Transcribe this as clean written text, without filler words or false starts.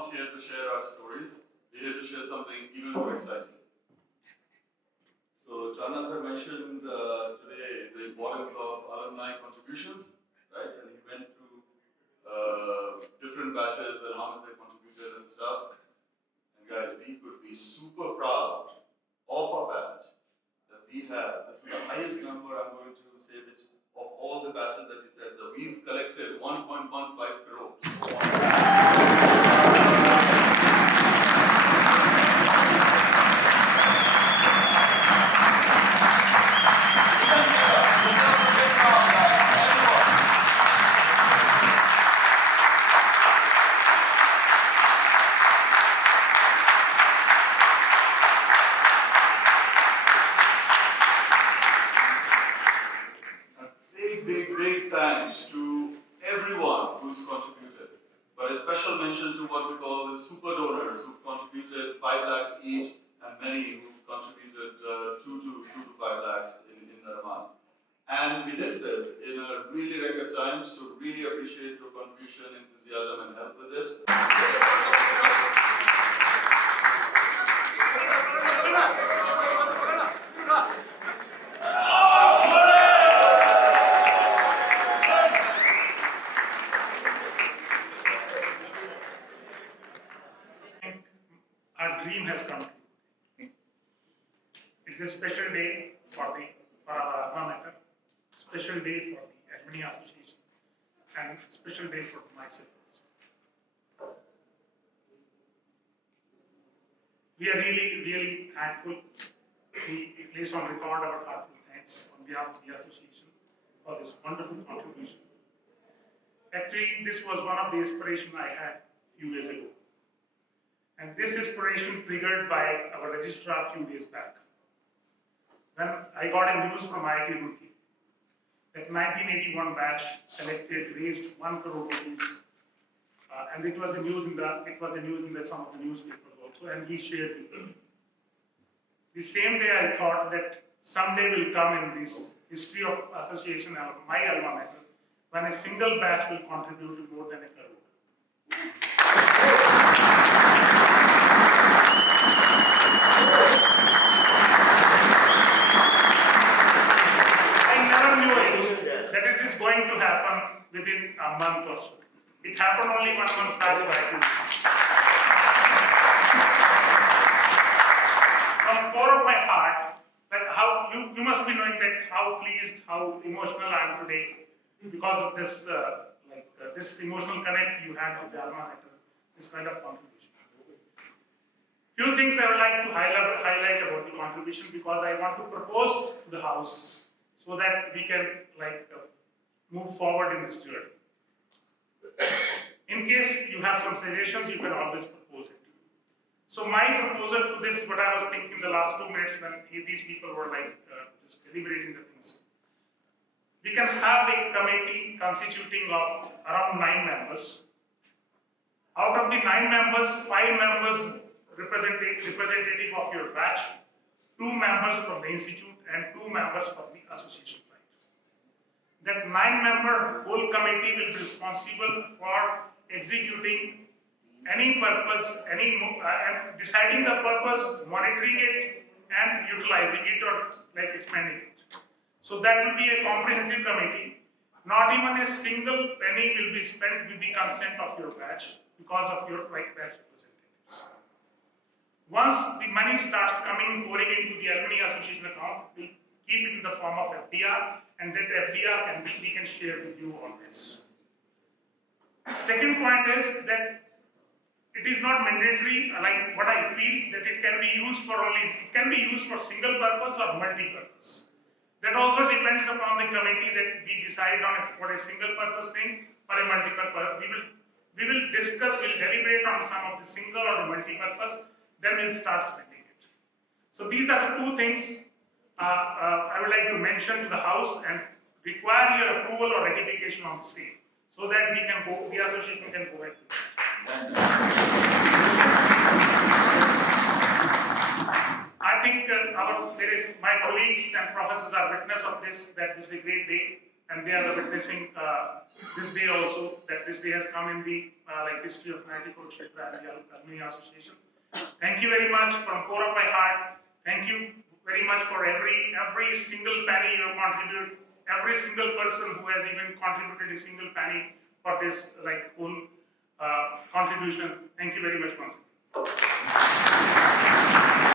not here to share our stories. We're here to share something even more exciting. So Chandna sir mentioned today the importance of alumni contributions, right? And he went through different batches and how much they contributed and stuff. And guys, we could be super proud of our batch that we have. This is the highest number I'm going to say, which of all the batches that we said, that we've collected 1.15 crores. Big thanks to everyone who's contributed. But a special mention to what we call the super donors who've contributed 5 lakhs each, and many who've contributed 2 to 5 lakhs in that amount. And we did this in a really record time, so really appreciate your contribution, enthusiasm, and help with this. Our dream has come true. It's a special day for our alma mater, special day for the Alumni Association, and special day for myself also. We are really thankful. We place on record our heartfelt thanks on behalf of the association for this wonderful contribution. Actually, this was one of the aspirations I had a few years ago. And this inspiration triggered by our registrar a few days back. When I got a news from NIT Kurukshetra that 1981 batch raised 1 crore rupees, and it was a news in some of the newspapers also, and he shared with me. The same day I thought that someday will come in this history of association of my alma mater when a single batch will contribute to more than 1 crore. Going to happen within a month or so. It happened only 1 month back. From the core of my heart, like how you must be knowing that how pleased, how emotional I am today because of this this emotional connect you had with the alma mater, this kind of contribution. Few things I would like to highlight about the contribution because I want to propose to the house so that we can move forward in this journey. In case you have some suggestions, you can always propose it. So my proposal to this, what I was thinking the last 2 minutes when these people were just deliberating the things. We can have a committee constituting of around 9 members. Out of the 9 members, 5 members representative of your batch, 2 members from the institute, and 2 members from the association side. That 9-member whole committee will be responsible for executing any purpose, and deciding the purpose, monitoring it, and utilizing it or expanding it. So that will be a comprehensive committee. Not even a single penny will be spent with the consent of your batch because of your batch representatives. Once the money starts pouring into the Alumni Association account, we'll keep it in the form of FDR, and that FDR we can share with you on this. Second point is that it is not mandatory, like what I feel, that it can be used for single purpose or multi-purpose. That also depends upon the committee that we decide on for a single purpose thing or a multi-purpose. We will discuss, we'll deliberate on some of the single or the multi-purpose, then we'll start spending it. So these are the 2 things I would like to mention to the House and require your approval or ratification on the same, so that the association can go ahead. I think my colleagues and professors are witness of this, that this is a great day, and and they are the witnessing this day also, that this day has come in the history of NIT Kurukshetra and the Alumni Association. Thank you very much from core of my heart. Thank you very much for every single penny you have contributed, every single person who has even contributed a single penny for this whole contribution. Thank you very much once again.